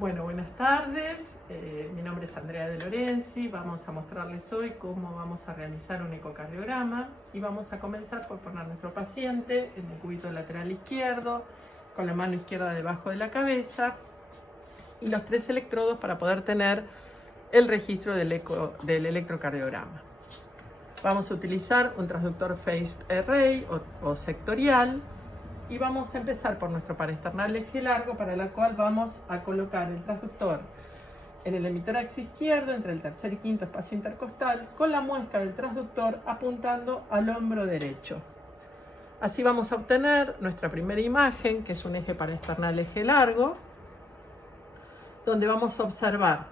Bueno, buenas tardes. Mi nombre es Andrea De Lorenzi. Vamos a mostrarles hoy cómo vamos a realizar un ecocardiograma y vamos a comenzar por poner a nuestro paciente en el cúbito lateral izquierdo, con la mano izquierda debajo de la cabeza y los 3 electrodos para poder tener el registro del electrocardiograma. Vamos a utilizar un transductor phased array o sectorial. Y vamos a empezar por nuestro paraesternal eje largo, para la cual vamos a colocar el transductor en el hemitórax izquierdo, entre el tercer y quinto espacio intercostal, con la muesca del transductor apuntando al hombro derecho. Así vamos a obtener nuestra primera imagen, que es un eje paraesternal eje largo, donde vamos a observar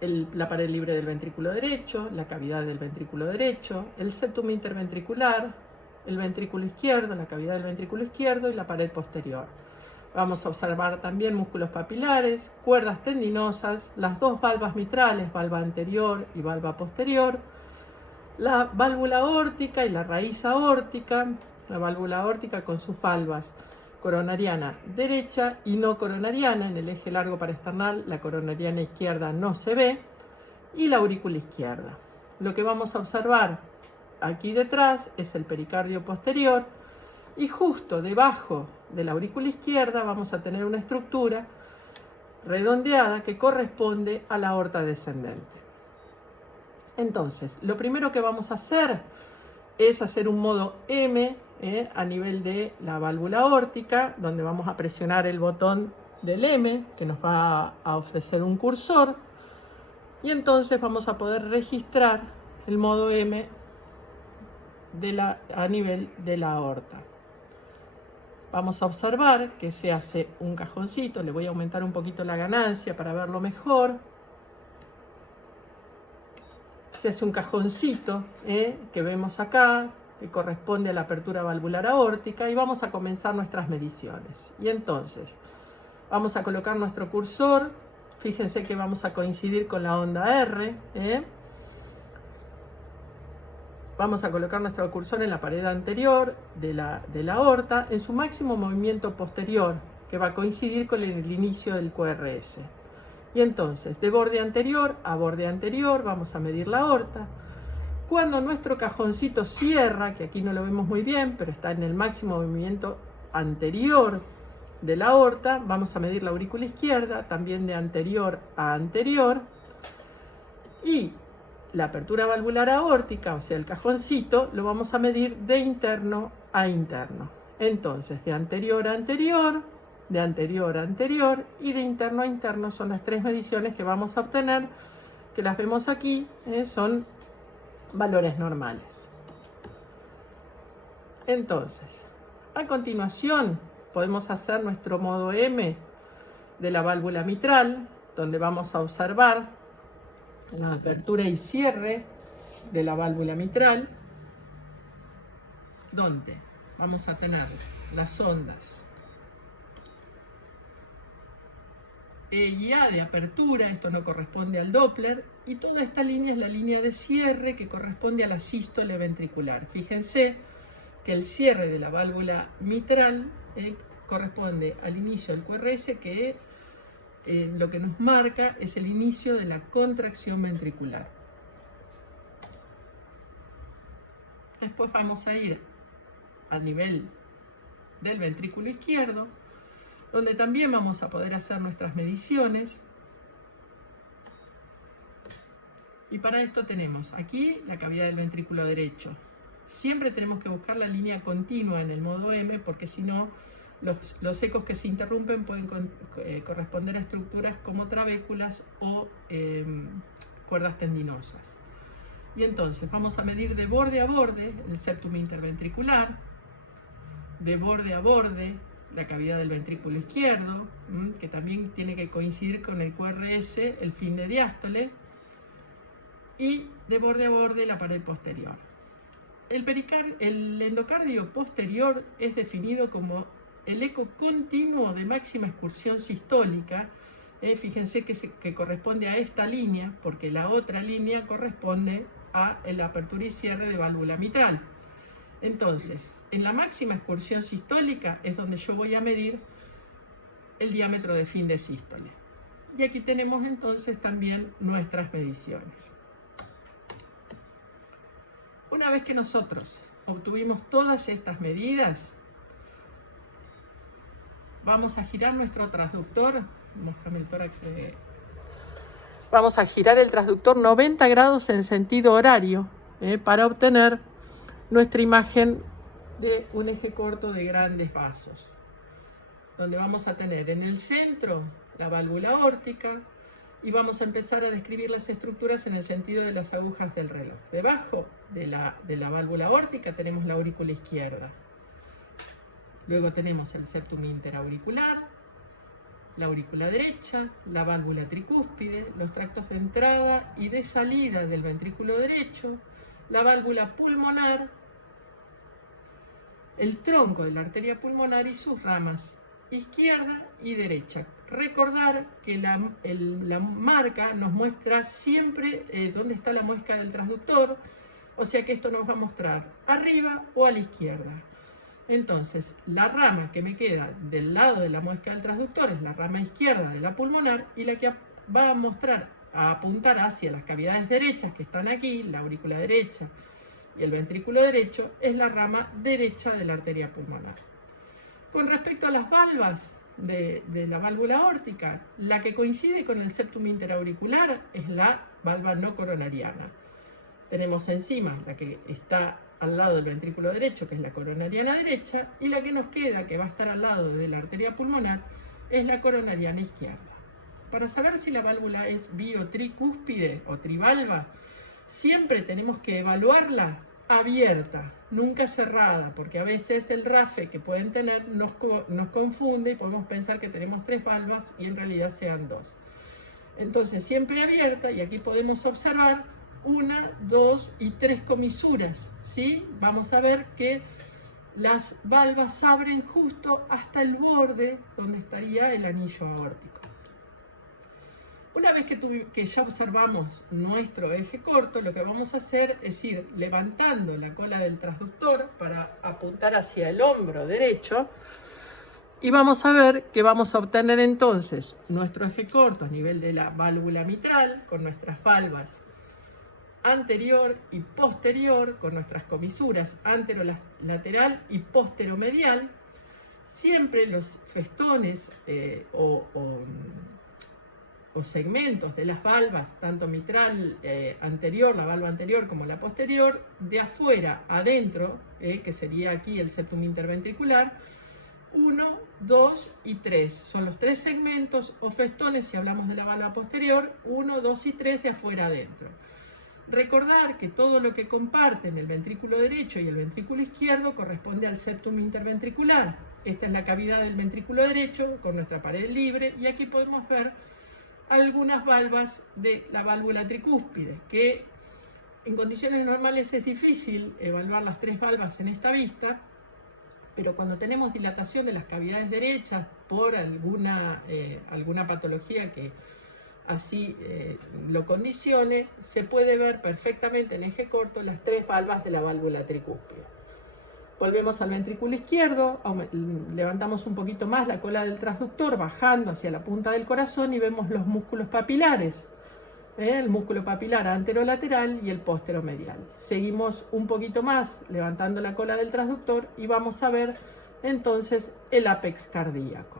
la pared libre del ventrículo derecho, la cavidad del ventrículo derecho, el septum interventricular, el ventrículo izquierdo, la cavidad del ventrículo izquierdo y la pared posterior. Vamos a observar también músculos papilares, cuerdas tendinosas, las 2 valvas mitrales, valva anterior y valva posterior, la válvula aórtica y la raíz aórtica, la válvula aórtica con sus valvas coronariana derecha y no coronariana. En el eje largo paraesternal la coronariana izquierda no se ve, y la aurícula izquierda. Lo que vamos a observar aquí detrás es el pericardio posterior, y justo debajo de la aurícula izquierda vamos a tener una estructura redondeada que corresponde a la aorta descendente. Entonces, lo primero que vamos a hacer es hacer un modo M a nivel de la válvula aórtica, donde vamos a presionar el botón del M, que nos va a ofrecer un cursor, y entonces vamos a poder registrar el modo M a nivel de la aorta. Vamos a observar que se hace un cajoncito. Le voy a aumentar un poquito la ganancia para verlo mejor. Se hace un cajoncito que vemos acá, que corresponde a la apertura valvular aórtica, y vamos a comenzar nuestras mediciones. Y entonces vamos a colocar nuestro cursor. Fíjense que vamos a coincidir con la onda R. Vamos a colocar nuestro cursor en la pared anterior de la aorta, en su máximo movimiento posterior, que va a coincidir con el inicio del QRS. Y entonces, de borde anterior a borde anterior, vamos a medir la aorta. Cuando nuestro cajoncito cierra, que aquí no lo vemos muy bien, pero está en el máximo movimiento anterior de la aorta, vamos a medir la aurícula izquierda, también de anterior a anterior. Y la apertura valvular aórtica, o sea el cajoncito, lo vamos a medir de interno a interno. Entonces, de anterior a anterior, de anterior a anterior y de interno a interno son las 3 mediciones que vamos a obtener, que las vemos aquí, son valores normales. Entonces, a continuación podemos hacer nuestro modo M de la válvula mitral, donde vamos a observar la apertura y cierre de la válvula mitral, donde vamos a tener las ondas E y A de apertura. Esto no corresponde al Doppler, y toda esta línea es la línea de cierre que corresponde a la sístole ventricular. Fíjense que el cierre de la válvula mitral corresponde al inicio del QRS, que lo que nos marca es el inicio de la contracción ventricular. Después vamos a ir a nivel del ventrículo izquierdo, donde también vamos a poder hacer nuestras mediciones. Y para esto tenemos aquí la cavidad del ventrículo derecho. Siempre tenemos que buscar la línea continua en el modo M, porque si no, los ecos que se interrumpen pueden corresponder a estructuras como trabéculas o cuerdas tendinosas. Y entonces vamos a medir de borde a borde el septum interventricular, de borde a borde la cavidad del ventrículo izquierdo, que también tiene que coincidir con el QRS, el fin de diástole, y de borde a borde la pared posterior. El endocardio posterior es definido como el eco continuo de máxima excursión sistólica. Fíjense que corresponde a esta línea, porque la otra línea corresponde a la apertura y cierre de válvula mitral. Entonces, en la máxima excursión sistólica es donde yo voy a medir el diámetro de fin de sístole. Y aquí tenemos entonces también nuestras mediciones. Una vez que nosotros obtuvimos todas estas medidas, vamos a girar nuestro transductor. Muéstrame el tórax. Vamos a girar el transductor 90 grados en sentido horario para obtener nuestra imagen de un eje corto de grandes vasos, donde vamos a tener en el centro la válvula aórtica y vamos a empezar a describir las estructuras en el sentido de las agujas del reloj. Debajo de la válvula aórtica tenemos la aurícula izquierda. Luego tenemos el septum interauricular, la aurícula derecha, la válvula tricúspide, los tractos de entrada y de salida del ventrículo derecho, la válvula pulmonar, el tronco de la arteria pulmonar y sus ramas izquierda y derecha. Recordar que la marca nos muestra siempre dónde está la muesca del transductor, o sea que esto nos va a mostrar arriba o a la izquierda. Entonces, la rama que me queda del lado de la muesca del transductor es la rama izquierda de la pulmonar, y la que va a apuntar hacia las cavidades derechas que están aquí, la aurícula derecha y el ventrículo derecho, es la rama derecha de la arteria pulmonar. Con respecto a las valvas de la válvula aórtica, la que coincide con el septum interauricular es la valva no coronariana. Tenemos encima la que está al lado del ventrículo derecho, que es la coronariana derecha, y la que nos queda, que va a estar al lado de la arteria pulmonar, es la coronariana izquierda. Para saber si la válvula es biotricúspide o trivalva, siempre tenemos que evaluarla abierta, nunca cerrada, porque a veces el RAFE que pueden tener nos confunde y podemos pensar que tenemos 3 valvas y en realidad sean 2. Entonces siempre abierta, y aquí podemos observar 1, 2 y 3 comisuras, ¿sí? Vamos a ver que las valvas abren justo hasta el borde donde estaría el anillo aórtico. Una vez que ya observamos nuestro eje corto, lo que vamos a hacer es ir levantando la cola del transductor para apuntar hacia el hombro derecho, y vamos a ver que vamos a obtener entonces nuestro eje corto a nivel de la válvula mitral, con nuestras valvas anterior y posterior, con nuestras comisuras anterolateral y posteromedial. Siempre los festones o segmentos de las valvas, tanto mitral anterior, la valva anterior, como la posterior, de afuera adentro, que sería aquí el septum interventricular, 1, 2 y 3. Son los 3 segmentos o festones, si hablamos de la valva posterior, 1, 2 y 3 de afuera adentro. Recordar que todo lo que comparten el ventrículo derecho y el ventrículo izquierdo corresponde al septum interventricular. Esta es la cavidad del ventrículo derecho con nuestra pared libre, y aquí podemos ver algunas valvas de la válvula tricúspide, que en condiciones normales es difícil evaluar las 3 valvas en esta vista, pero cuando tenemos dilatación de las cavidades derechas por alguna patología que así lo condicione, se puede ver perfectamente en eje corto las 3 valvas de la válvula tricúspide. Volvemos al ventrículo izquierdo, levantamos un poquito más la cola del transductor, bajando hacia la punta del corazón, y vemos los músculos papilares, el músculo papilar anterolateral y el posteromedial. Seguimos un poquito más, levantando la cola del transductor, y vamos a ver entonces el ápex cardíaco.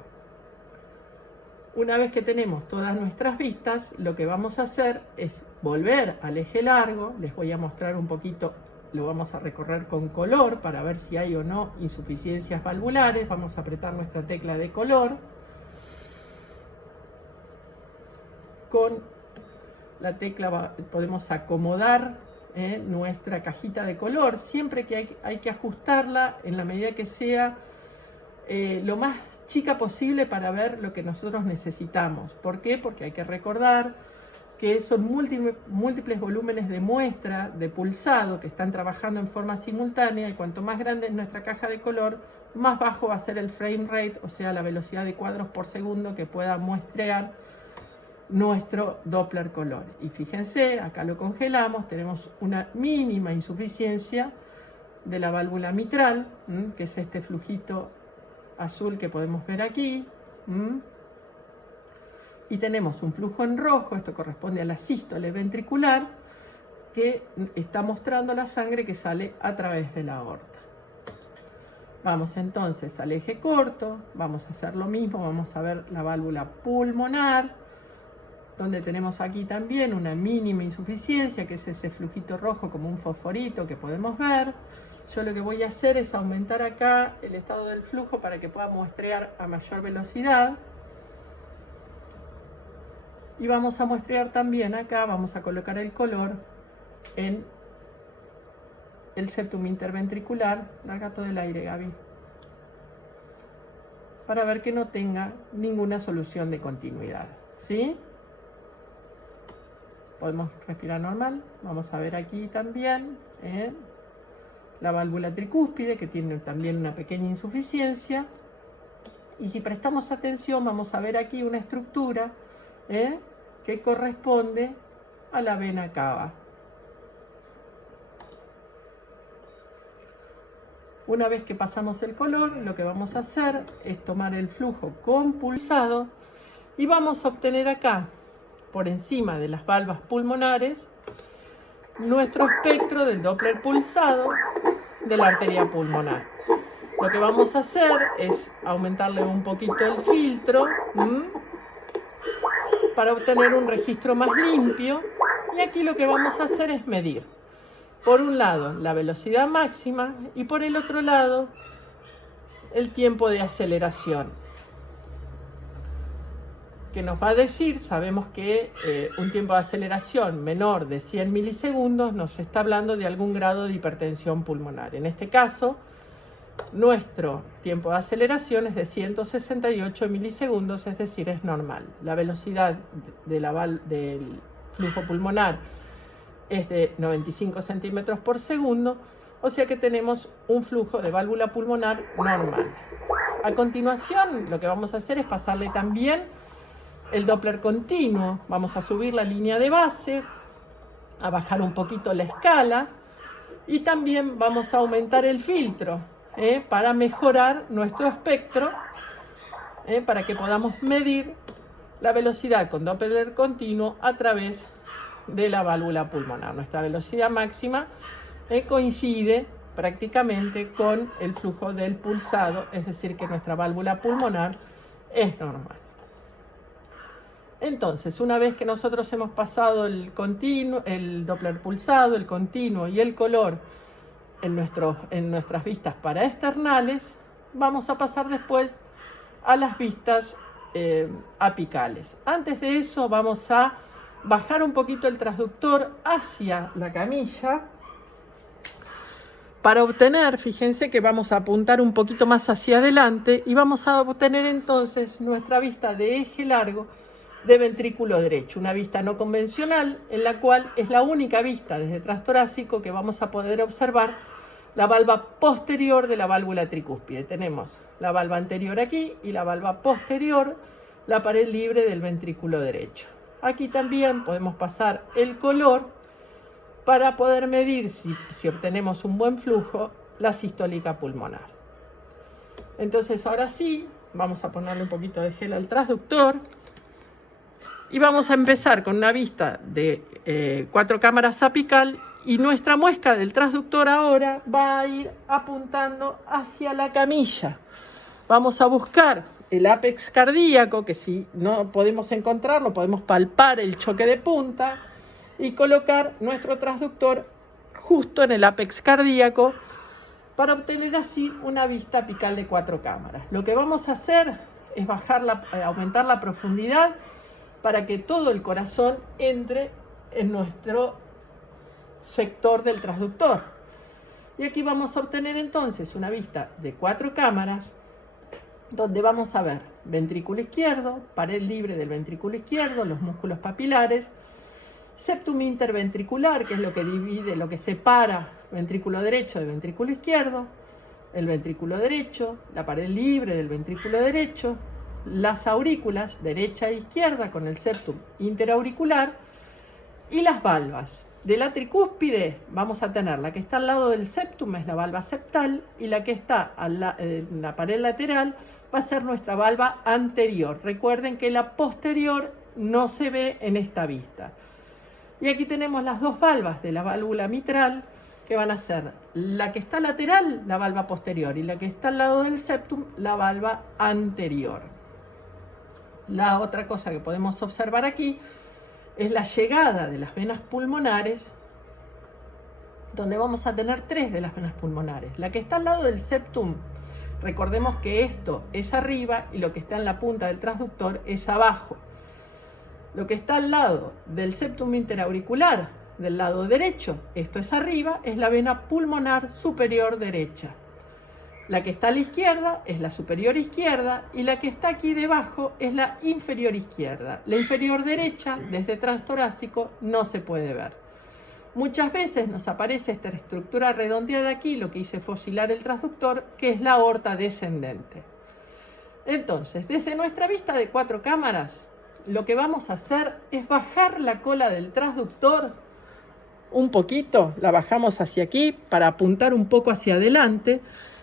Una vez que tenemos todas nuestras vistas, lo que vamos a hacer es volver al eje largo. Les voy a mostrar un poquito, lo vamos a recorrer con color para ver si hay o no insuficiencias valvulares. Vamos a apretar nuestra tecla de color. Con la tecla podemos acomodar nuestra cajita de color. Siempre que hay que ajustarla en la medida que sea lo más chica posible para ver lo que nosotros necesitamos. ¿Por qué? Porque hay que recordar que son múltiples volúmenes de muestra de pulsado que están trabajando en forma simultánea, y cuanto más grande es nuestra caja de color, más bajo va a ser el frame rate, o sea, la velocidad de cuadros por segundo que pueda muestrear nuestro Doppler color. Y fíjense, acá lo congelamos, tenemos una mínima insuficiencia de la válvula mitral, que es este flujito azul que podemos ver aquí, y tenemos un flujo en rojo, esto corresponde a la sístole ventricular, que está mostrando la sangre que sale a través de la aorta. Vamos entonces al eje corto, vamos a hacer lo mismo, vamos a ver la válvula pulmonar, donde tenemos aquí también una mínima insuficiencia, que es ese flujito rojo como un fosforito que podemos ver. Yo lo que voy a hacer es aumentar acá el estado del flujo para que pueda muestrear a mayor velocidad. Y vamos a muestrear también acá, vamos a colocar el color en el septum interventricular. Larga todo el aire, Gaby. Para ver que no tenga ninguna solución de continuidad, ¿sí? Podemos respirar normal. Vamos a ver aquí también la válvula tricúspide, que tiene también una pequeña insuficiencia. Y si prestamos atención, vamos a ver aquí una estructura que corresponde a la vena cava. Una vez que pasamos el color, lo que vamos a hacer es tomar el flujo compulsado y vamos a obtener acá, por encima de las valvas pulmonares, nuestro espectro del Doppler pulsado de la arteria pulmonar. Lo que vamos a hacer es aumentarle un poquito el filtro para obtener un registro más limpio, y aquí lo que vamos a hacer es medir, por un lado, la velocidad máxima y por el otro lado, el tiempo de aceleración, que nos va a decir, sabemos que un tiempo de aceleración menor de 100 milisegundos nos está hablando de algún grado de hipertensión pulmonar. En este caso, nuestro tiempo de aceleración es de 168 milisegundos, es decir, es normal. La velocidad del flujo pulmonar es de 95 centímetros por segundo, o sea que tenemos un flujo de válvula pulmonar normal. A continuación, lo que vamos a hacer es pasarle también el Doppler continuo. Vamos a subir la línea de base, a bajar un poquito la escala, y también vamos a aumentar el filtro para mejorar nuestro espectro, para que podamos medir la velocidad con Doppler continuo a través de la válvula pulmonar. Nuestra velocidad máxima coincide prácticamente con el flujo del pulsado, es decir, que nuestra válvula pulmonar es normal. Entonces, una vez que nosotros hemos pasado el Doppler pulsado, el continuo y el color en nuestras vistas paraesternales, vamos a pasar después a las vistas apicales. Antes de eso, vamos a bajar un poquito el transductor hacia la camilla para obtener, fíjense que vamos a apuntar un poquito más hacia adelante y vamos a obtener entonces nuestra vista de eje largo de ventrículo derecho, una vista no convencional en la cual es la única vista desde transtorácico que vamos a poder observar la valva posterior de la válvula tricúspide. Tenemos la valva anterior aquí y la valva posterior, la pared libre del ventrículo derecho. Aquí también podemos pasar el color para poder medir, si obtenemos un buen flujo, la sistólica pulmonar. Entonces ahora sí, vamos a ponerle un poquito de gel al transductor. Y vamos a empezar con una vista de 4 cámaras apical, y nuestra muesca del transductor ahora va a ir apuntando hacia la camilla. Vamos a buscar el ápex cardíaco, que si no podemos encontrarlo, podemos palpar el choque de punta y colocar nuestro transductor justo en el ápex cardíaco para obtener así una vista apical de 4 cámaras. Lo que vamos a hacer es aumentar la profundidad para que todo el corazón entre en nuestro sector del transductor. Y aquí vamos a obtener entonces una vista de 4 cámaras, donde vamos a ver ventrículo izquierdo, pared libre del ventrículo izquierdo, los músculos papilares, septum interventricular, que es lo que divide, lo que separa ventrículo derecho de ventrículo izquierdo, el ventrículo derecho, la pared libre del ventrículo derecho, las aurículas derecha e izquierda con el septum interauricular, y las valvas. De la tricúspide vamos a tener la que está al lado del septum, es la valva septal, y la que está en la pared lateral va a ser nuestra valva anterior. Recuerden que la posterior no se ve en esta vista. Y aquí tenemos las dos valvas de la válvula mitral, que van a ser la que está lateral, la valva posterior, y la que está al lado del septum, la valva anterior. La otra cosa que podemos observar aquí es la llegada de las venas pulmonares, donde vamos a tener tres de las venas pulmonares. La que está al lado del septum, recordemos que esto es arriba y lo que está en la punta del transductor es abajo. Lo que está al lado del septum interauricular, del lado derecho, esto es arriba, es la vena pulmonar superior derecha. La que está a la izquierda es la superior izquierda y la que está aquí debajo es la inferior izquierda. La inferior derecha, desde transtorácico, no se puede ver. Muchas veces nos aparece esta estructura redondeada aquí, lo que hice fue oscilar el transductor, que es la aorta descendente. Entonces, desde nuestra vista de 4 cámaras, lo que vamos a hacer es bajar la cola del transductor un poquito, la bajamos hacia aquí para apuntar un poco hacia adelante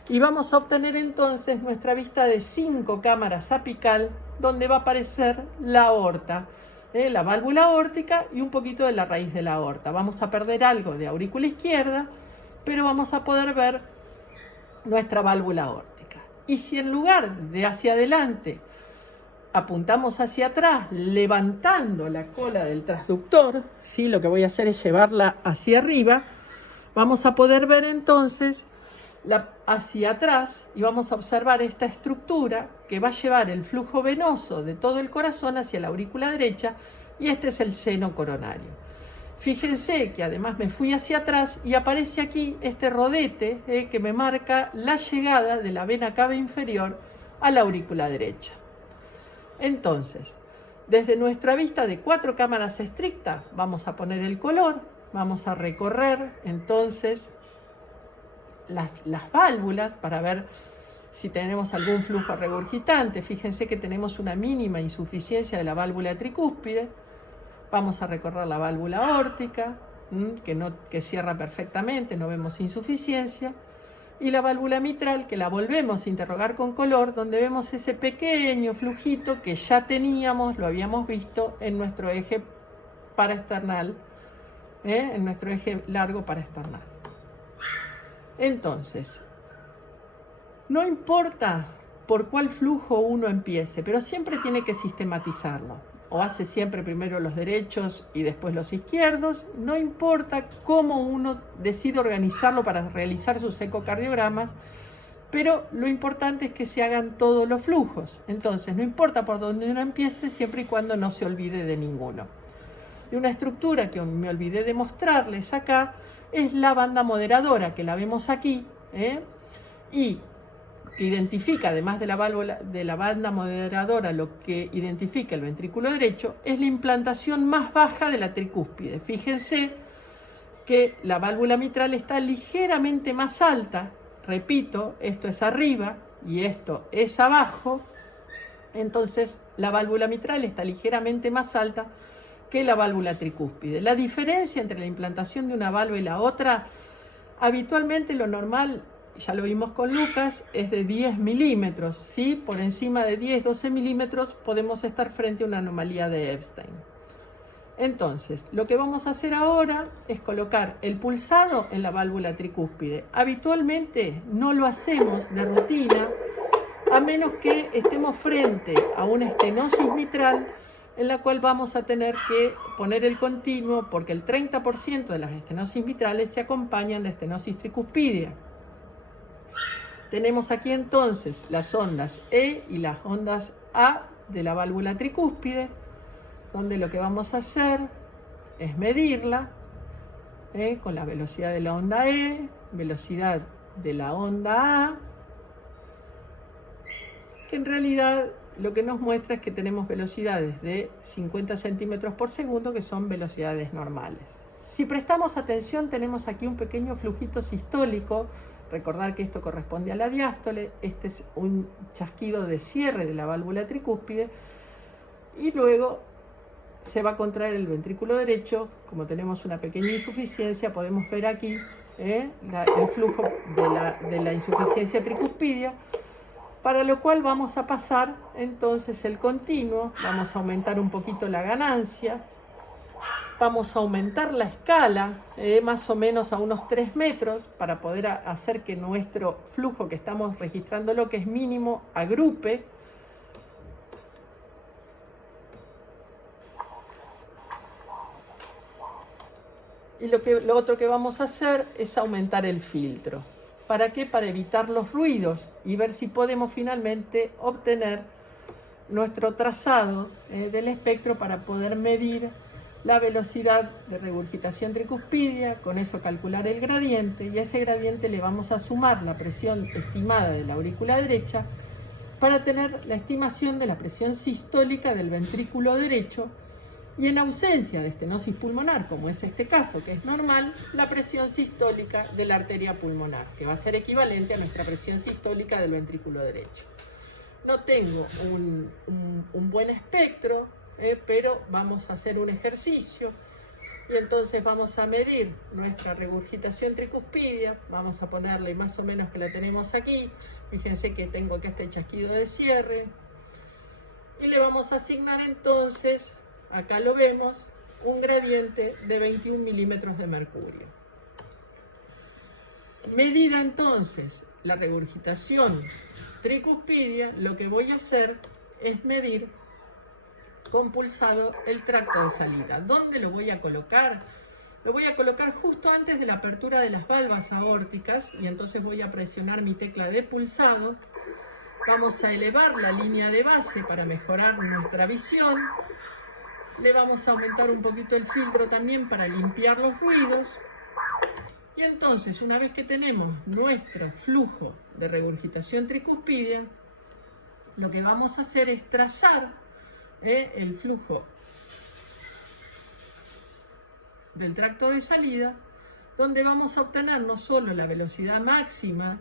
y vamos a obtener entonces nuestra vista de 5 cámaras apical, donde va a aparecer la aorta, la válvula aórtica y un poquito de la raíz de la aorta. Vamos a perder algo de aurícula izquierda, pero vamos a poder ver nuestra válvula aórtica. Y si en lugar de hacia adelante apuntamos hacia atrás, levantando la cola del transductor, ¿sí? Lo que voy a hacer es llevarla hacia arriba, vamos a poder ver entonces hacia atrás y vamos a observar esta estructura que va a llevar el flujo venoso de todo el corazón hacia la aurícula derecha, y este es el seno coronario. Fíjense que además me fui hacia atrás y aparece aquí este rodete que me marca la llegada de la vena cava inferior a la aurícula derecha. Entonces, desde nuestra vista de 4 cámaras estrictas, vamos a poner el color, vamos a recorrer entonces las válvulas para ver si tenemos algún flujo regurgitante. Fíjense que tenemos una mínima insuficiencia de la tricúspide. Vamos a recorrer la válvula aórtica, que cierra perfectamente, no vemos insuficiencia. Y la válvula mitral, que la volvemos a interrogar con color, donde vemos ese pequeño flujito que ya teníamos, lo habíamos visto en nuestro eje paraesternal, en nuestro eje largo paraesternal. Entonces, no importa por cuál flujo uno empiece, pero siempre tiene que sistematizarlo. O hace siempre primero los derechos y después los izquierdos. No importa cómo uno decide organizarlo para realizar sus ecocardiogramas, pero lo importante es que se hagan todos los flujos. Entonces, no importa por dónde uno empiece, siempre y cuando no se olvide de ninguno. Y una estructura que me olvidé de mostrarles acá es la banda moderadora, que la vemos aquí, y que identifica, además de la válvula de la banda moderadora, lo que identifica el ventrículo derecho, es la implantación más baja de la tricúspide. Fíjense que la válvula mitral está ligeramente más alta, repito, esto es arriba y esto es abajo, entonces la válvula mitral está ligeramente más alta que la válvula tricúspide. La diferencia entre la implantación de una válvula y la otra, habitualmente lo normal, ya lo vimos con Lucas, es de 10 milímetros, ¿sí? Por encima de 10, 12 milímetros podemos estar frente a una anomalía de Epstein. Entonces, lo que vamos a hacer ahora es colocar el pulsado en la válvula tricúspide. Habitualmente no lo hacemos de rutina, a menos que estemos frente a una estenosis mitral, en la cual vamos a tener que poner el continuo, porque el 30% de las estenosis mitrales se acompañan de estenosis tricuspidea. Tenemos aquí entonces las ondas E y las ondas A de la válvula tricúspide, donde lo que vamos a hacer es medirla con la velocidad de la onda E, velocidad de la onda A, que en realidad lo que nos muestra es que tenemos velocidades de 50 centímetros por segundo, que son velocidades normales. Si prestamos atención, tenemos aquí un pequeño flujito sistólico. Recordar que esto corresponde a la diástole. Este es un chasquido de cierre de la válvula tricúspide. Y luego se va a contraer el ventrículo derecho. Como tenemos una pequeña insuficiencia, podemos ver aquí el flujo de la insuficiencia tricúspidea. para lo cual vamos a pasar entonces el continuo, vamos a aumentar un poquito la ganancia, vamos a aumentar la escala, más o menos a unos 3 metros, para poder hacer que nuestro flujo que estamos registrando, lo que es mínimo, agrupe. Y lo otro que vamos a hacer es aumentar el filtro. ¿Para qué? Para evitar los ruidos y ver si podemos finalmente obtener nuestro trazado del espectro para poder medir la velocidad de regurgitación tricuspidia, con eso calcular el gradiente, y a ese gradiente le vamos a sumar la presión estimada de la aurícula derecha para tener la estimación de la presión sistólica del ventrículo derecho, y en ausencia de estenosis pulmonar, como es este caso, que es normal, la presión sistólica de la arteria pulmonar, que va a ser equivalente a nuestra presión sistólica del ventrículo derecho. No tengo un buen espectro, pero vamos a hacer un ejercicio, y entonces vamos a medir nuestra regurgitación tricuspidia, vamos a ponerle más o menos que la tenemos aquí, fíjense que tengo que este chasquido de cierre, y le vamos a asignar entonces, acá lo vemos, un gradiente de 21 milímetros de mercurio. Medida entonces la regurgitación tricuspidia, lo que voy a hacer es medir con pulsado el tracto de salida. ¿Dónde lo voy a colocar? Lo voy a colocar justo antes de la apertura de las valvas aórticas, y entonces voy a presionar mi tecla de pulsado. Vamos a elevar la línea de base para mejorar nuestra visión. Le vamos a aumentar un poquito el filtro también para limpiar los ruidos. Y entonces, una vez que tenemos nuestro flujo de regurgitación tricuspidia, lo que vamos a hacer es trazar el flujo del tracto de salida, donde vamos a obtener no solo la velocidad máxima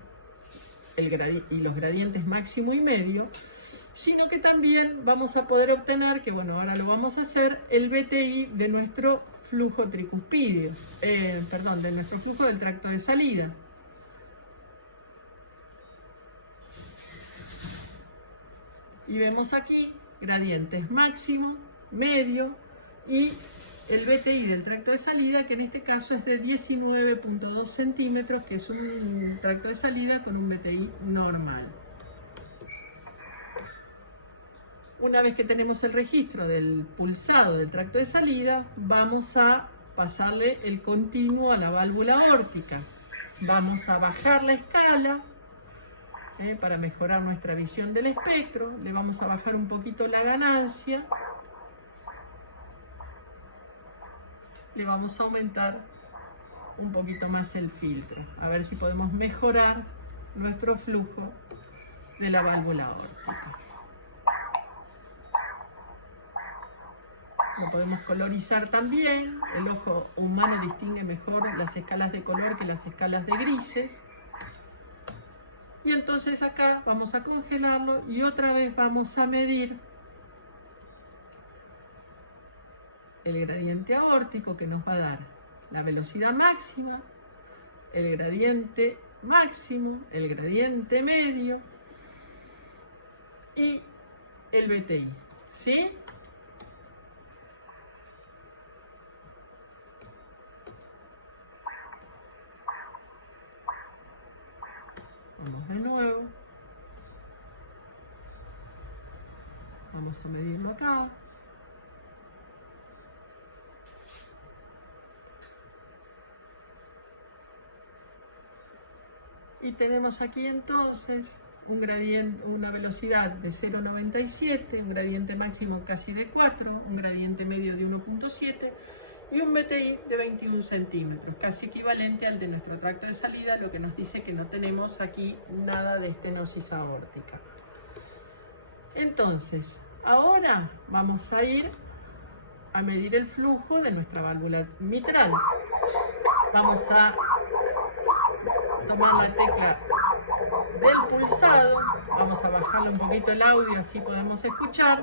y los gradientes máximo y medio, sino que también vamos a poder obtener, que bueno, ahora lo vamos a hacer, el BTI de nuestro flujo tricuspidio, de nuestro flujo del tracto de salida. Y vemos aquí gradientes máximo, medio y el BTI del tracto de salida, que en este caso es de 19.2 centímetros, que es un tracto de salida con un BTI normal. Una vez que tenemos el registro del pulsado del tracto de salida, vamos a pasarle el continuo a la válvula aórtica. Vamos a bajar la escala para mejorar nuestra visión del espectro. Le vamos a bajar un poquito la ganancia. Le vamos a aumentar un poquito más el filtro. A ver si podemos mejorar nuestro flujo de la válvula aórtica. Lo podemos colorizar también. El ojo humano distingue mejor las escalas de color que las escalas de grises. Y entonces acá vamos a congelarlo y otra vez vamos a medir el gradiente aórtico, que nos va a dar la velocidad máxima, el gradiente máximo, el gradiente medio y el BTI. ¿Sí? Vamos de nuevo. Vamos a medirlo acá. Y tenemos aquí entonces un gradiente, una velocidad de 0,97, un gradiente máximo casi de 4, un gradiente medio de 1,7 y un BTI de 21 centímetros, casi equivalente al de nuestro tracto de salida, lo que nos dice que no tenemos aquí nada de estenosis aórtica. Entonces, ahora vamos a ir a medir el flujo de nuestra válvula mitral. Vamos a tomar la tecla del pulsado, vamos a bajarle un poquito el audio, así podemos escuchar.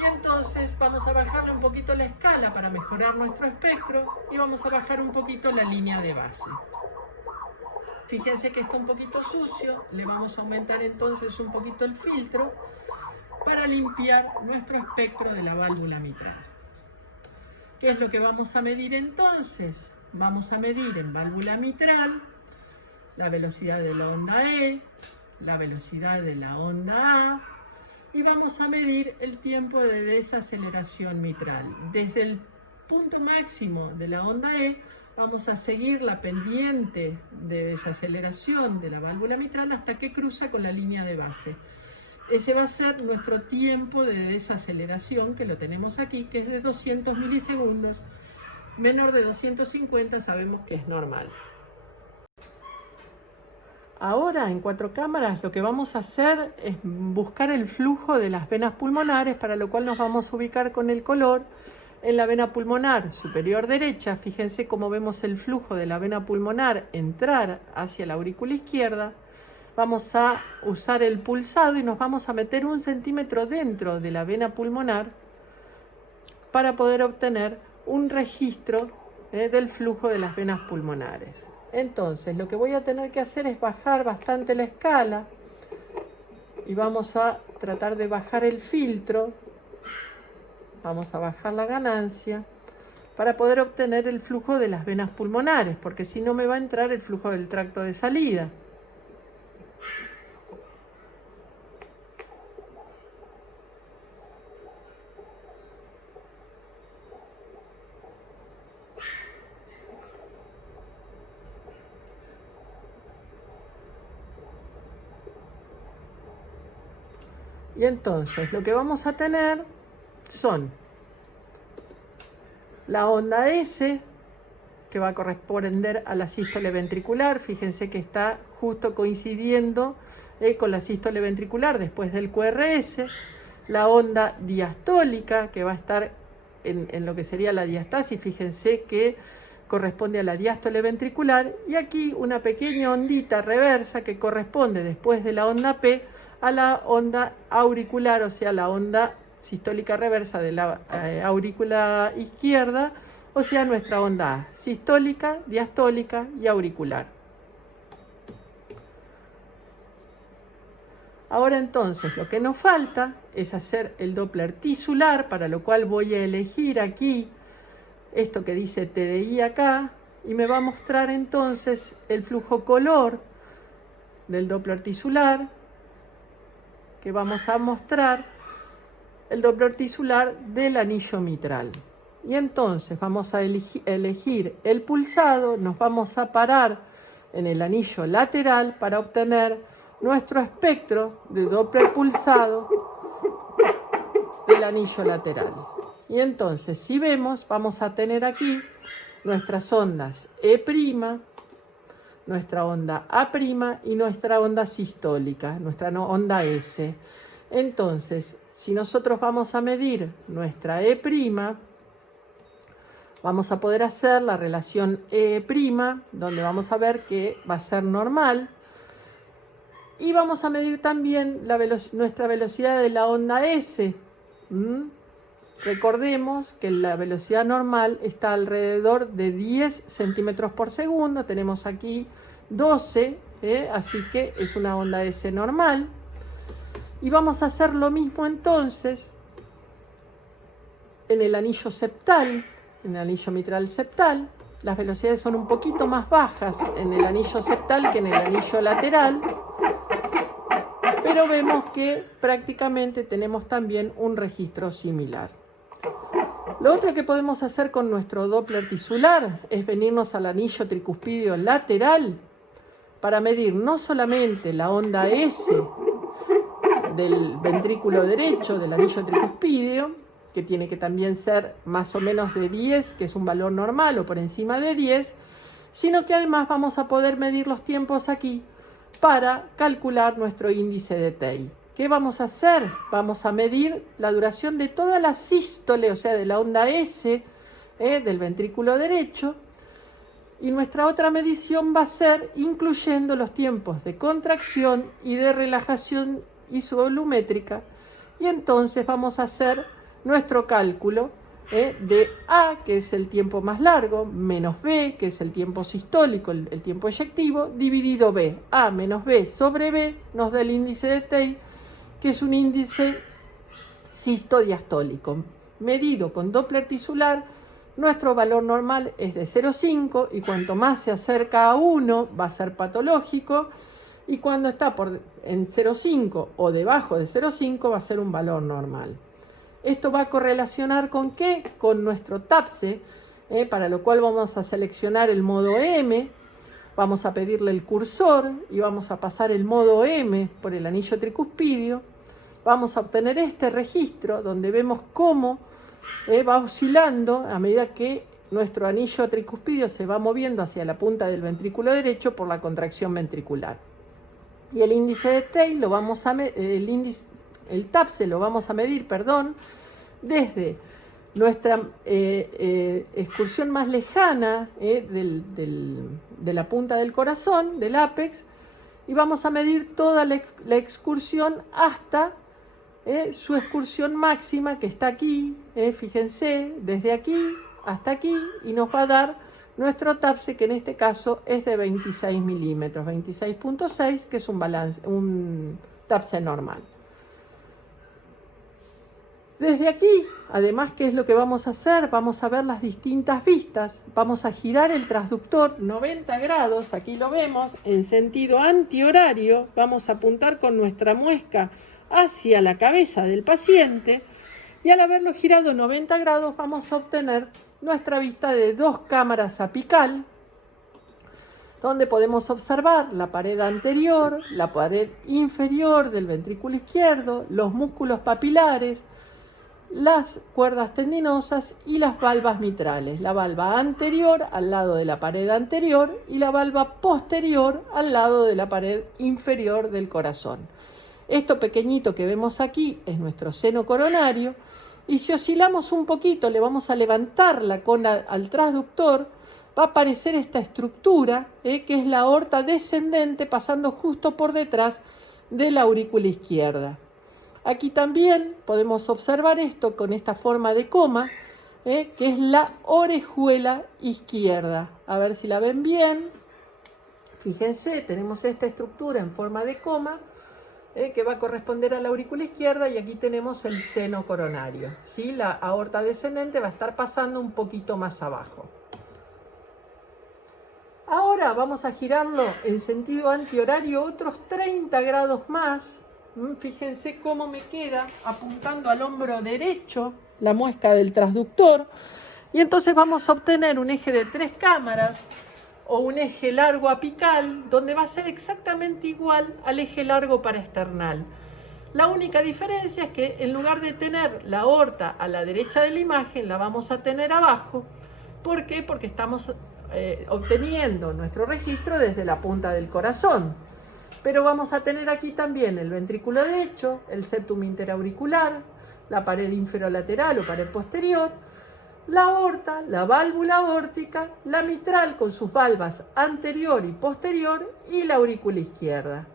Y entonces vamos a bajarle un poquito la escala para mejorar nuestro espectro y vamos a bajar un poquito la línea de base. Fíjense que está un poquito sucio, le vamos a aumentar entonces un poquito el filtro para limpiar nuestro espectro de la válvula mitral. ¿Qué es lo que vamos a medir entonces? Vamos a medir en válvula mitral la velocidad de la onda E, la velocidad de la onda A, y vamos a medir el tiempo de desaceleración mitral. Desde el punto máximo de la onda E, vamos a seguir la pendiente de desaceleración de la válvula mitral hasta que cruza con la línea de base. Ese va a ser nuestro tiempo de desaceleración, que lo tenemos aquí, que es de 200 milisegundos. Menor de 250 sabemos que es normal. Ahora, en 4 cámaras, lo que vamos a hacer es buscar el flujo de las venas pulmonares, para lo cual nos vamos a ubicar con el color en la vena pulmonar superior derecha. Fíjense cómo vemos el flujo de la vena pulmonar entrar hacia la aurícula izquierda. Vamos a usar el pulsado y nos vamos a meter 1 centímetro dentro de la vena pulmonar para poder obtener un registro del flujo de las venas pulmonares. Entonces, lo que voy a tener que hacer es bajar bastante la escala y vamos a tratar de bajar el filtro. Vamos a bajar la ganancia para poder obtener el flujo de las venas pulmonares, porque si no me va a entrar el flujo del tracto de salida. Y entonces lo que vamos a tener son la onda S, que va a corresponder a la sístole ventricular. Fíjense que está justo coincidiendo con la sístole ventricular después del QRS. La onda diastólica, que va a estar en lo que sería la diastasis. Fíjense que corresponde a la diástole ventricular. Y aquí una pequeña ondita reversa que corresponde después de la onda P a la onda auricular, o sea, la onda sistólica reversa de la aurícula izquierda, o sea, nuestra onda A, sistólica, diastólica y auricular. Ahora entonces lo que nos falta es hacer el Doppler tisular, para lo cual voy a elegir aquí esto que dice TDI acá, y me va a mostrar entonces el flujo color del Doppler tisular, que vamos a mostrar el Doppler tisular del anillo mitral. Y entonces vamos a elegir el pulsado, nos vamos a parar en el anillo lateral para obtener nuestro espectro de Doppler pulsado del anillo lateral. Y entonces, si vemos, vamos a tener aquí nuestras ondas E', nuestra onda A' y nuestra onda sistólica, nuestra onda S. Entonces, si nosotros vamos a medir nuestra E', vamos a poder hacer la relación E', donde vamos a ver que va a ser normal. Y vamos a medir también nuestra velocidad de la onda S. Recordemos que la velocidad normal está alrededor de 10 centímetros por segundo. Tenemos aquí 12, así que es una onda S normal. Y vamos a hacer lo mismo entonces en el anillo septal, en el anillo mitral septal. Las velocidades son un poquito más bajas en el anillo septal que en el anillo lateral, pero vemos que prácticamente tenemos también un registro similar. Lo otro que podemos hacer con nuestro Doppler tisular es venirnos al anillo tricuspidio lateral para medir no solamente la onda S del ventrículo derecho del anillo tricuspidio, que tiene que también ser más o menos de 10, que es un valor normal, o por encima de 10, sino que además vamos a poder medir los tiempos aquí para calcular nuestro índice de TEI. ¿Qué vamos a hacer? Vamos a medir la duración de toda la sístole, o sea, de la onda S del ventrículo derecho, y nuestra otra medición va a ser incluyendo los tiempos de contracción y de relajación isovolumétrica, y entonces vamos a hacer nuestro cálculo de A, que es el tiempo más largo, menos B, que es el tiempo sistólico, el tiempo eyectivo, dividido B. A menos B sobre B nos da el índice de Tay, que es un índice sistodiastólico. Medido con Doppler tisular, nuestro valor normal es de 0,5 y cuanto más se acerca a 1 va a ser patológico, y cuando está en 0,5 o debajo de 0,5 va a ser un valor normal. Esto va a correlacionar ¿con qué? Con nuestro TAPSE, para lo cual vamos a seleccionar el modo M, vamos a pedirle el cursor y vamos a pasar el modo M por el anillo tricuspidio. Vamos a obtener este registro donde vemos cómo va oscilando a medida que nuestro anillo tricuspidio se va moviendo hacia la punta del ventrículo derecho por la contracción ventricular. Y el índice de Tay lo vamos a el TAPSE lo vamos a medir, desde nuestra excursión más lejana de la punta del corazón, del ápex, y vamos a medir toda la excursión hasta su excursión máxima, que está aquí, fíjense, desde aquí hasta aquí, y nos va a dar nuestro TAPSE, que en este caso es de 26 milímetros, 26.6, que es un TAPSE normal. Desde aquí, además, ¿qué es lo que vamos a hacer? Vamos a ver las distintas vistas. Vamos a girar el transductor 90 grados, aquí lo vemos, en sentido antihorario. Vamos a apuntar con nuestra muesca hacia la cabeza del paciente, y al haberlo girado 90 grados vamos a obtener nuestra vista de 2 cámaras apical, donde podemos observar la pared anterior, la pared inferior del ventrículo izquierdo, los músculos papilares, las cuerdas tendinosas y las valvas mitrales. La valva anterior al lado de la pared anterior y la valva posterior al lado de la pared inferior del corazón. Esto pequeñito que vemos aquí es nuestro seno coronario, y si oscilamos un poquito, le vamos a levantar la cola al transductor, va a aparecer esta estructura, que es la aorta descendente, pasando justo por detrás de la aurícula izquierda. Aquí también podemos observar esto con esta forma de coma, que es la orejuela izquierda. A ver si la ven bien. Fíjense, tenemos esta estructura en forma de coma, que va a corresponder a la aurícula izquierda, y aquí tenemos el seno coronario, ¿sí? La aorta descendente va a estar pasando un poquito más abajo. Ahora vamos a girarlo en sentido antihorario otros 30 grados más. Fíjense cómo me queda apuntando al hombro derecho la muesca del transductor, y entonces vamos a obtener un eje de 3 cámaras o un eje largo apical, donde va a ser exactamente igual al eje largo paraesternal. La única diferencia es que en lugar de tener la aorta a la derecha de la imagen, la vamos a tener abajo. ¿Por qué? Porque estamos obteniendo nuestro registro desde la punta del corazón. Pero vamos a tener aquí también el ventrículo derecho, el septum interauricular, la pared inferolateral o pared posterior, la aorta, la válvula aórtica, la mitral con sus valvas anterior y posterior, y la aurícula izquierda.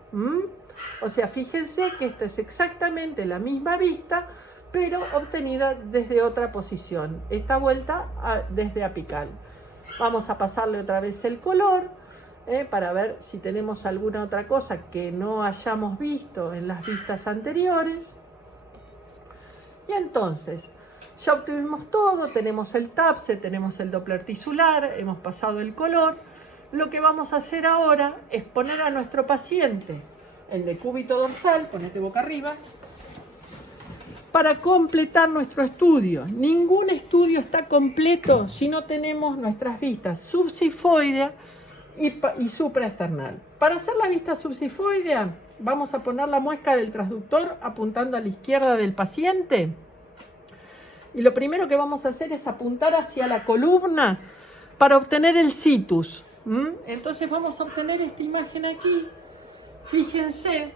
O sea, fíjense que esta es exactamente la misma vista, pero obtenida desde otra posición. Esta vuelta desde apical. Vamos a pasarle otra vez el color, para ver si tenemos alguna otra cosa que no hayamos visto en las vistas anteriores. Y entonces, ya obtuvimos todo, tenemos el TAPSE, tenemos el Doppler tisular, hemos pasado el color. Lo que vamos a hacer ahora es poner a nuestro paciente el decúbito dorsal, ponete boca arriba, para completar nuestro estudio. Ningún estudio está completo si no tenemos nuestras vistas subsifoidea y supraesternal. Para hacer la vista subsifoidea, vamos a poner la muesca del transductor apuntando a la izquierda del paciente. Y lo primero que vamos a hacer es apuntar hacia la columna para obtener el situs. Entonces vamos a obtener esta imagen aquí. Fíjense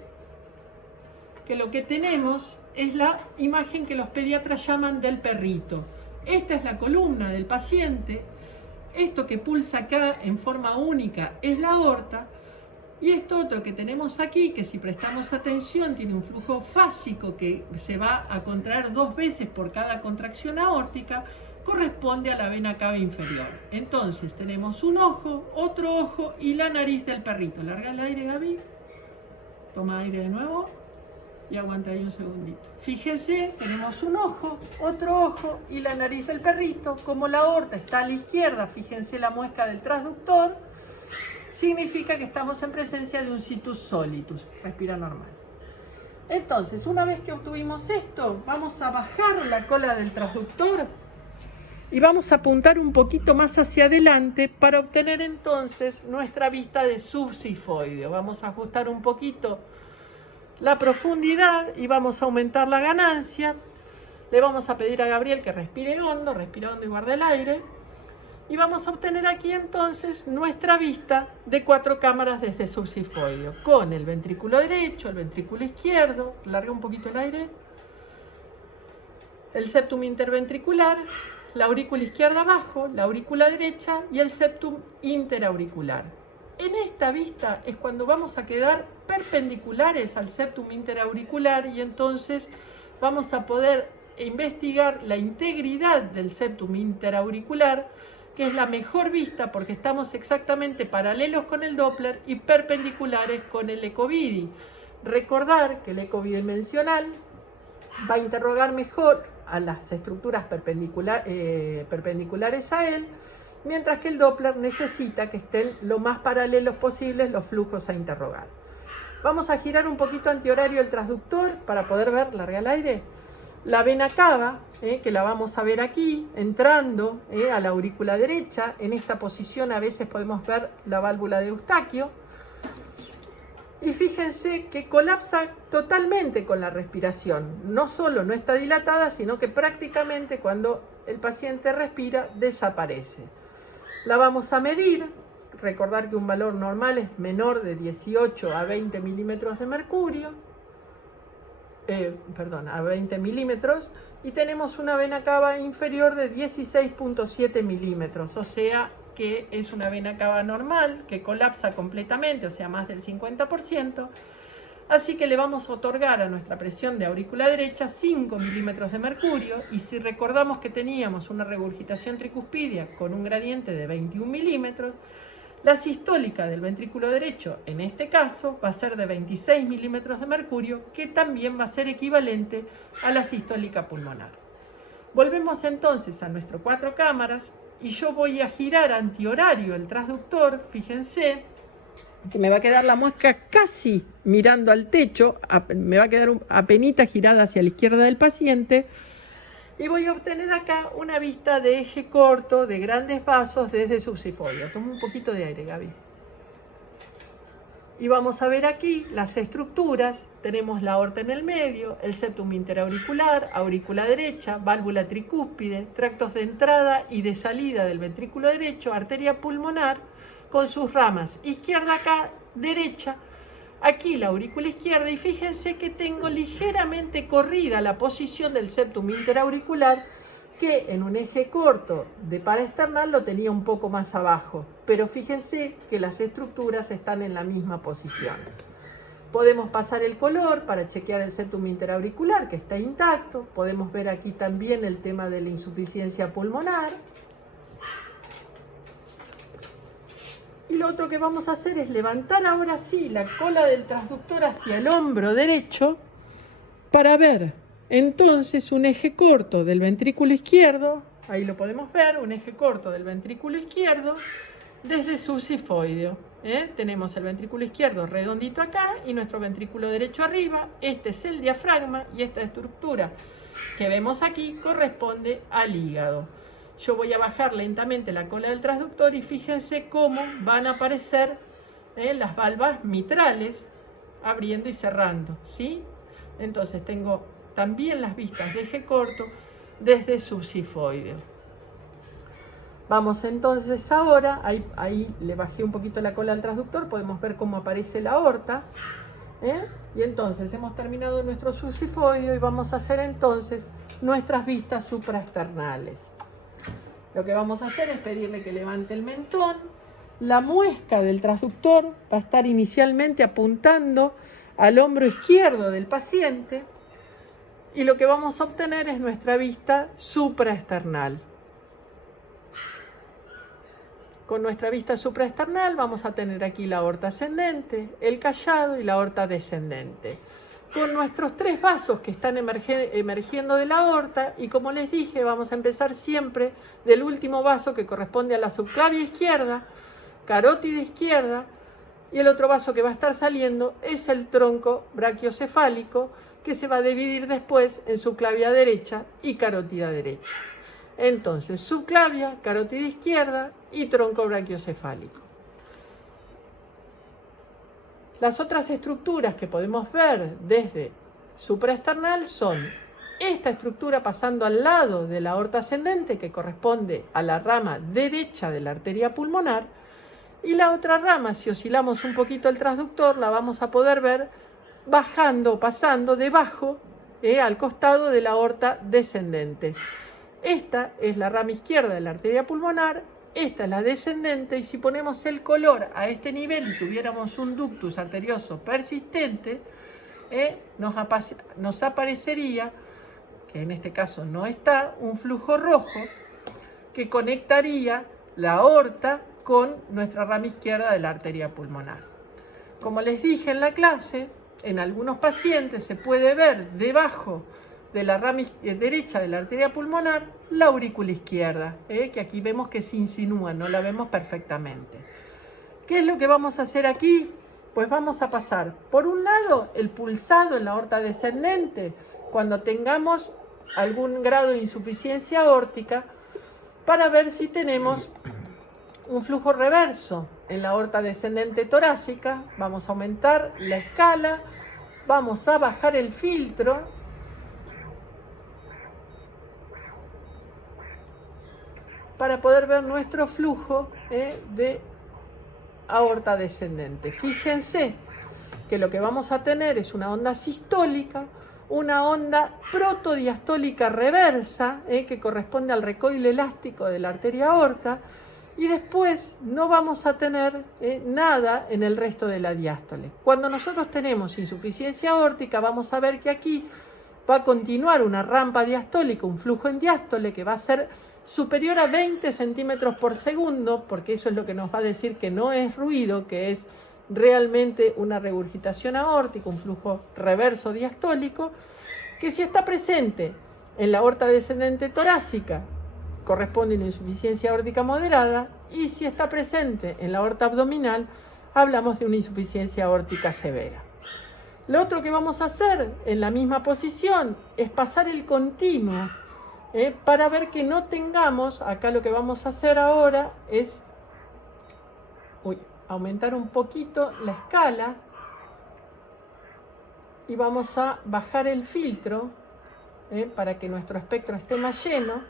que lo que tenemos es la imagen que los pediatras llaman del perrito. Esta es la columna del paciente. Esto que pulsa acá en forma única es la aorta. Y esto otro que tenemos aquí, que si prestamos atención, tiene un flujo fásico que se va a contraer 2 veces por cada contracción aórtica, corresponde a la vena cava inferior. Entonces tenemos un ojo, otro ojo y la nariz del perrito. Larga el aire, Gaby. Toma aire de nuevo y aguanta ahí un segundito. Fíjense, tenemos un ojo, otro ojo y la nariz del perrito. Como la aorta está a la izquierda, fíjense la muesca del transductor, significa que estamos en presencia de un situs solitus. Respira normal. Entonces, una vez que obtuvimos esto, vamos a bajar la cola del transductor y vamos a apuntar un poquito más hacia adelante para obtener entonces nuestra vista de subsifoideo. Vamos a ajustar un poquito la profundidad y vamos a aumentar la ganancia. Le vamos a pedir a Gabriel que respira hondo y guarde el aire. Y vamos a obtener aquí entonces nuestra vista de 4 cámaras desde subsifoideo, con el ventrículo derecho, el ventrículo izquierdo, larga un poquito el aire, el septum interventricular, la aurícula izquierda abajo, la aurícula derecha y el septum interauricular. En esta vista es cuando vamos a quedar perpendiculares al septum interauricular y entonces vamos a poder investigar la integridad del septum interauricular, que es la mejor vista porque estamos exactamente paralelos con el Doppler y perpendiculares con el eco vidi. Recordar que el eco bidimensional va a interrogar mejor a las estructuras perpendiculares a él, mientras que el Doppler necesita que estén lo más paralelos posibles los flujos a interrogar. Vamos a girar un poquito antihorario el transductor para poder ver, larga el aire, la vena cava, que la vamos a ver aquí, entrando a la aurícula derecha. En esta posición a veces podemos ver la válvula de Eustaquio. Y fíjense que colapsa totalmente con la respiración. No solo no está dilatada, sino que prácticamente cuando el paciente respira desaparece. La vamos a medir. Recordar que un valor normal es menor de 18 a 20 milímetros de mercurio. A 20 milímetros. Y tenemos una vena cava inferior de 16.7 milímetros. O sea que es una vena cava normal, que colapsa completamente, o sea, más del 50%. Así que le vamos a otorgar a nuestra presión de aurícula derecha 5 milímetros de mercurio. Y si recordamos que teníamos una regurgitación tricuspidia con un gradiente de 21 milímetros, la sistólica del ventrículo derecho, en este caso, va a ser de 26 milímetros de mercurio, que también va a ser equivalente a la sistólica pulmonar. Volvemos entonces a nuestro 4 cámaras y yo voy a girar antihorario el transductor. Fíjense que me va a quedar la muesca casi mirando al techo, me va a quedar apenita girada hacia la izquierda del paciente. Y voy a obtener acá una vista de eje corto, de grandes vasos desde subsifoideo. Tomo un poquito de aire, Gaby. Y vamos a ver aquí las estructuras. Tenemos la aorta en el medio, el septum interauricular, aurícula derecha, válvula tricúspide, tractos de entrada y de salida del ventrículo derecho, arteria pulmonar, con sus ramas izquierda acá, derecha, aquí la aurícula izquierda, y fíjense que tengo ligeramente corrida la posición del septum interauricular, que en un eje corto de paraesternal lo tenía un poco más abajo, pero fíjense que las estructuras están en la misma posición. Podemos pasar el color para chequear el septum interauricular, que está intacto. Podemos ver aquí también el tema de la insuficiencia pulmonar. Y lo otro que vamos a hacer es levantar ahora sí la cola del transductor hacia el hombro derecho para ver entonces un eje corto del ventrículo izquierdo. Ahí lo podemos ver, un eje corto del ventrículo izquierdo desde subsifoideo. Tenemos el ventrículo izquierdo redondito acá y nuestro ventrículo derecho arriba. Este es el diafragma y esta estructura que vemos aquí corresponde al hígado. Yo voy a bajar lentamente la cola del transductor y fíjense cómo van a aparecer las valvas mitrales abriendo y cerrando, ¿sí? Entonces tengo también las vistas de eje corto desde subsifoideo. Vamos entonces ahora, ahí le bajé un poquito la cola al transductor, podemos ver cómo aparece la aorta. Y entonces hemos terminado nuestro subsifoideo y vamos a hacer entonces nuestras vistas supraesternales. Lo que vamos a hacer es pedirle que levante el mentón La muesca del transductor va a estar inicialmente apuntando al hombro izquierdo del paciente y lo que vamos a obtener es nuestra vista supraesternal. Con nuestra vista supraesternal vamos a tener aquí la aorta ascendente, el callado y la aorta descendente. Con nuestros 3 vasos que están emergiendo de la aorta, y como les dije, vamos a empezar siempre del último vaso que corresponde a la subclavia izquierda, carótida izquierda, y el otro vaso que va a estar saliendo es el tronco brachiocefálico, que se va a dividir después en subclavia derecha y carótida derecha. Entonces, subclavia, carótida izquierda y tronco brachiocefálico. Las otras estructuras que podemos ver desde supraesternal son esta estructura pasando al lado de la aorta ascendente, que corresponde a la rama derecha de la arteria pulmonar, y la otra rama, si oscilamos un poquito el transductor, la vamos a poder ver bajando, pasando debajo, al costado de la aorta descendente. Esta es la rama izquierda de la arteria pulmonar, esta es la descendente, y si ponemos el color a este nivel y tuviéramos un ductus arterioso persistente, nos aparecería, que en este caso no está, un flujo rojo que conectaría la aorta con nuestra rama izquierda de la arteria pulmonar. Como les dije en la clase, en algunos pacientes se puede ver debajo de la rama derecha de la arteria pulmonar la aurícula izquierda, que aquí vemos que se insinúa, no la vemos perfectamente. ¿Qué es lo que vamos a hacer aquí? Pues vamos a pasar, por un lado, el pulsado en la aorta descendente, cuando tengamos algún grado de insuficiencia aórtica, para ver si tenemos un flujo reverso en la aorta descendente torácica. Vamos a aumentar la escala, vamos a bajar el filtro para poder ver nuestro flujo de aorta descendente. Fíjense que lo que vamos a tener es una onda sistólica, una onda protodiastólica reversa, que corresponde al recoil elástico de la arteria aorta, y después no vamos a tener nada en el resto de la diástole. Cuando nosotros tenemos insuficiencia aórtica, vamos a ver que aquí va a continuar una rampa diastólica, un flujo en diástole que va a ser superior a 20 centímetros por segundo, porque eso es lo que nos va a decir que no es ruido, que es realmente una regurgitación aórtica, un flujo reverso diastólico, que si está presente en la aorta descendente torácica, corresponde a una insuficiencia aórtica moderada, y si está presente en la aorta abdominal, hablamos de una insuficiencia aórtica severa. Lo otro que vamos a hacer en la misma posición es pasar el continuo, para ver que no tengamos, acá lo que vamos a hacer ahora es aumentar un poquito la escala y vamos a bajar el filtro para que nuestro espectro esté más lleno.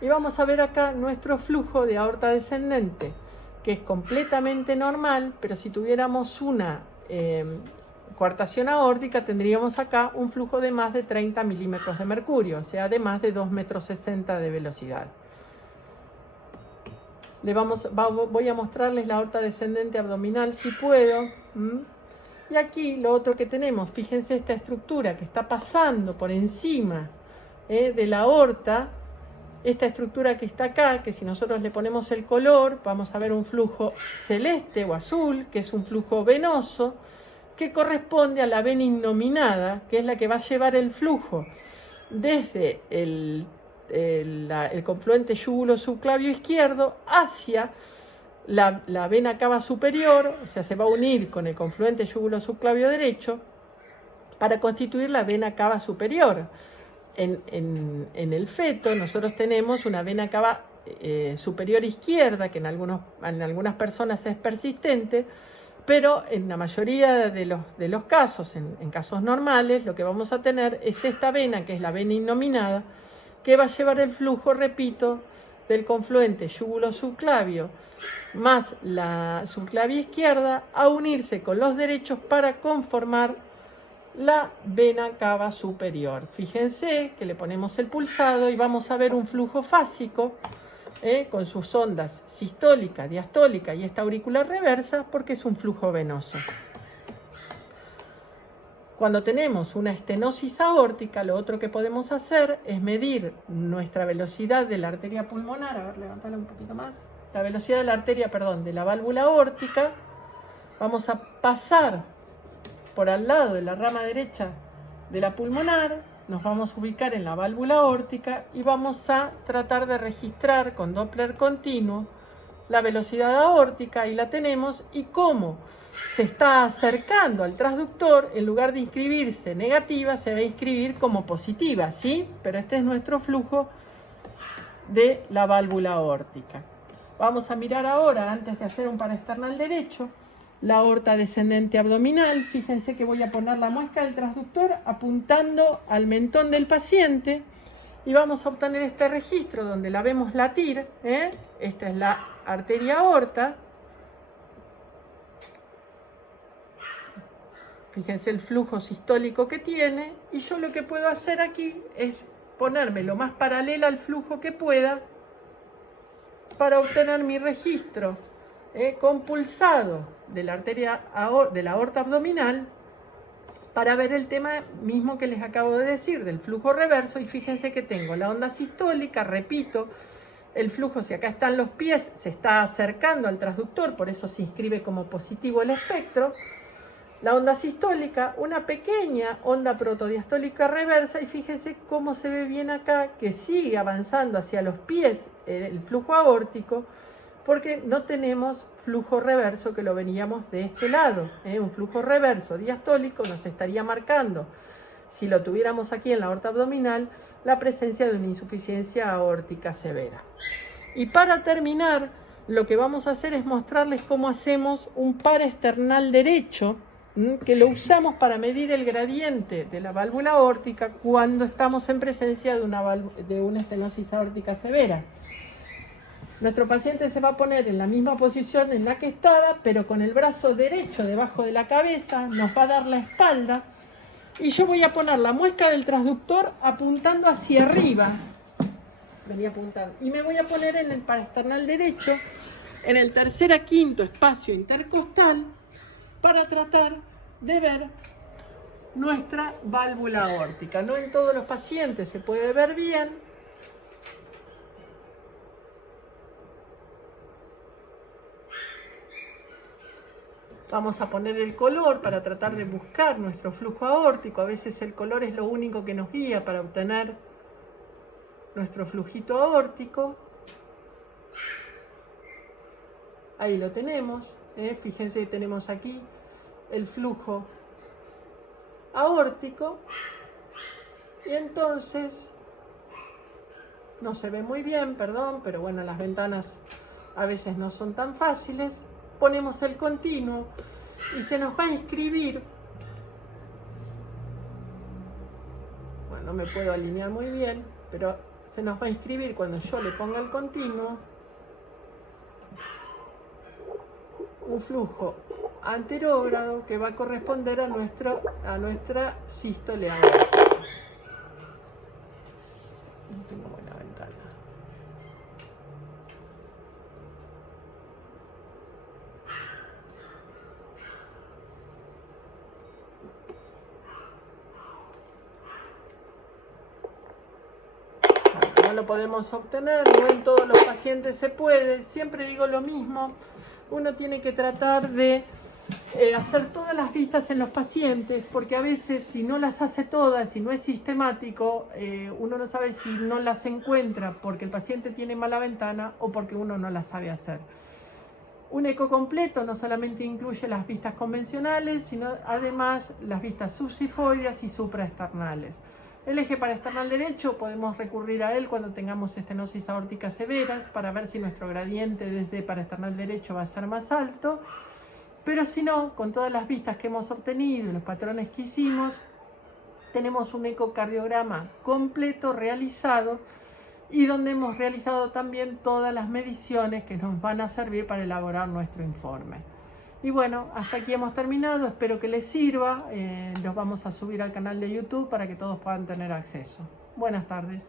Y vamos a ver acá nuestro flujo de aorta descendente, que es completamente normal, pero si tuviéramos una coartación aórtica, tendríamos acá un flujo de más de 30 milímetros de mercurio, o sea, de más de 2,60 metros de velocidad. Voy a mostrarles la aorta descendente abdominal si puedo. Y aquí lo otro que tenemos, fíjense esta estructura que está pasando por encima de la aorta. Esta estructura que está acá, que si nosotros le ponemos el color, vamos a ver un flujo celeste o azul, que es un flujo venoso, que corresponde a la vena innominada, que es la que va a llevar el flujo desde el confluente yúgulo-subclavio izquierdo hacia la vena cava superior, o sea, se va a unir con el confluente yúgulo-subclavio derecho para constituir la vena cava superior. En el feto nosotros tenemos una vena cava superior izquierda, que en algunas personas es persistente, pero en la mayoría de los casos, en casos normales, lo que vamos a tener es esta vena, que es la vena innominada, que va a llevar el flujo, repito, del confluente yúgulo-subclavio más la subclavia izquierda a unirse con los derechos para conformar la vena cava superior. Fíjense que le ponemos el pulsado y vamos a ver un flujo fásico con sus ondas sistólica, diastólica y esta auricular reversa, porque es un flujo venoso. Cuando tenemos una estenosis aórtica, lo otro que podemos hacer es medir nuestra velocidad de la arteria pulmonar. A ver, levantarla un poquito más. La velocidad de la arteria, perdón, de la válvula aórtica. Vamos a pasar por al lado de la rama derecha de la pulmonar, nos vamos a ubicar en la válvula aórtica y vamos a tratar de registrar con Doppler continuo la velocidad aórtica, y la tenemos, y cómo se está acercando al transductor, en lugar de inscribirse negativa, se va a inscribir como positiva, ¿sí? Pero este es nuestro flujo de la válvula aórtica. Vamos a mirar ahora, antes de hacer un paraesternal derecho, la aorta descendente abdominal. Fíjense que voy a poner la muesca del transductor apuntando al mentón del paciente y vamos a obtener este registro donde la vemos latir. Esta es la arteria aorta. Fíjense el flujo sistólico que tiene, y yo lo que puedo hacer aquí es ponerme lo más paralela al flujo que pueda para obtener mi registro compulsado de la arteria de la aorta abdominal, para ver el tema mismo que les acabo de decir del flujo reverso. Y fíjense que tengo la onda sistólica, repito, el flujo, si acá están los pies, se está acercando al transductor, por eso se inscribe como positivo el espectro. La onda sistólica, una pequeña onda protodiastólica reversa, y fíjense cómo se ve bien acá que sigue avanzando hacia los pies el flujo aórtico, porque no tenemos flujo reverso, que lo veníamos de este lado. Un flujo reverso diastólico nos estaría marcando, si lo tuviéramos aquí en la aorta abdominal, la presencia de una insuficiencia aórtica severa. Y para terminar, lo que vamos a hacer es mostrarles cómo hacemos un paraesternal derecho, que lo usamos para medir el gradiente de la válvula aórtica cuando estamos en presencia de una estenosis aórtica severa. Nuestro paciente se va a poner en la misma posición en la que estaba, pero con el brazo derecho debajo de la cabeza, nos va a dar la espalda, y yo voy a poner la muesca del transductor apuntando hacia arriba. Venía a apuntar. Y me voy a poner en el paraesternal derecho, en el tercer a quinto espacio intercostal, para tratar de ver nuestra válvula aórtica. No en todos los pacientes se puede ver bien. Vamos a poner el color para tratar de buscar nuestro flujo aórtico. A veces el color es lo único que nos guía para obtener nuestro flujito aórtico. Ahí lo tenemos. Fíjense que tenemos aquí el flujo aórtico, y entonces no se ve muy bien, perdón, pero bueno, las ventanas a veces no son tan fáciles. Ponemos el continuo y se nos va a inscribir. Bueno, no me puedo alinear muy bien, pero se nos va a inscribir cuando yo le ponga el continuo un flujo anterógrado que va a corresponder a nuestra sístole aórtica. No tengo buena ventana. Bueno, no lo podemos obtener, no en todos los pacientes se puede. Siempre digo lo mismo. Uno tiene que tratar de hacer todas las vistas en los pacientes, porque a veces si no las hace todas, si no es sistemático, uno no sabe si no las encuentra porque el paciente tiene mala ventana o porque uno no las sabe hacer. Un eco completo no solamente incluye las vistas convencionales, sino además las vistas subsifoides y supraesternales. El eje paraesternal derecho podemos recurrir a él cuando tengamos estenosis aórticas severas para ver si nuestro gradiente desde paraesternal derecho va a ser más alto, pero si no, con todas las vistas que hemos obtenido y los patrones que hicimos, tenemos un ecocardiograma completo realizado, y donde hemos realizado también todas las mediciones que nos van a servir para elaborar nuestro informe. Y bueno, hasta aquí hemos terminado, espero que les sirva, los vamos a subir al canal de YouTube para que todos puedan tener acceso. Buenas tardes.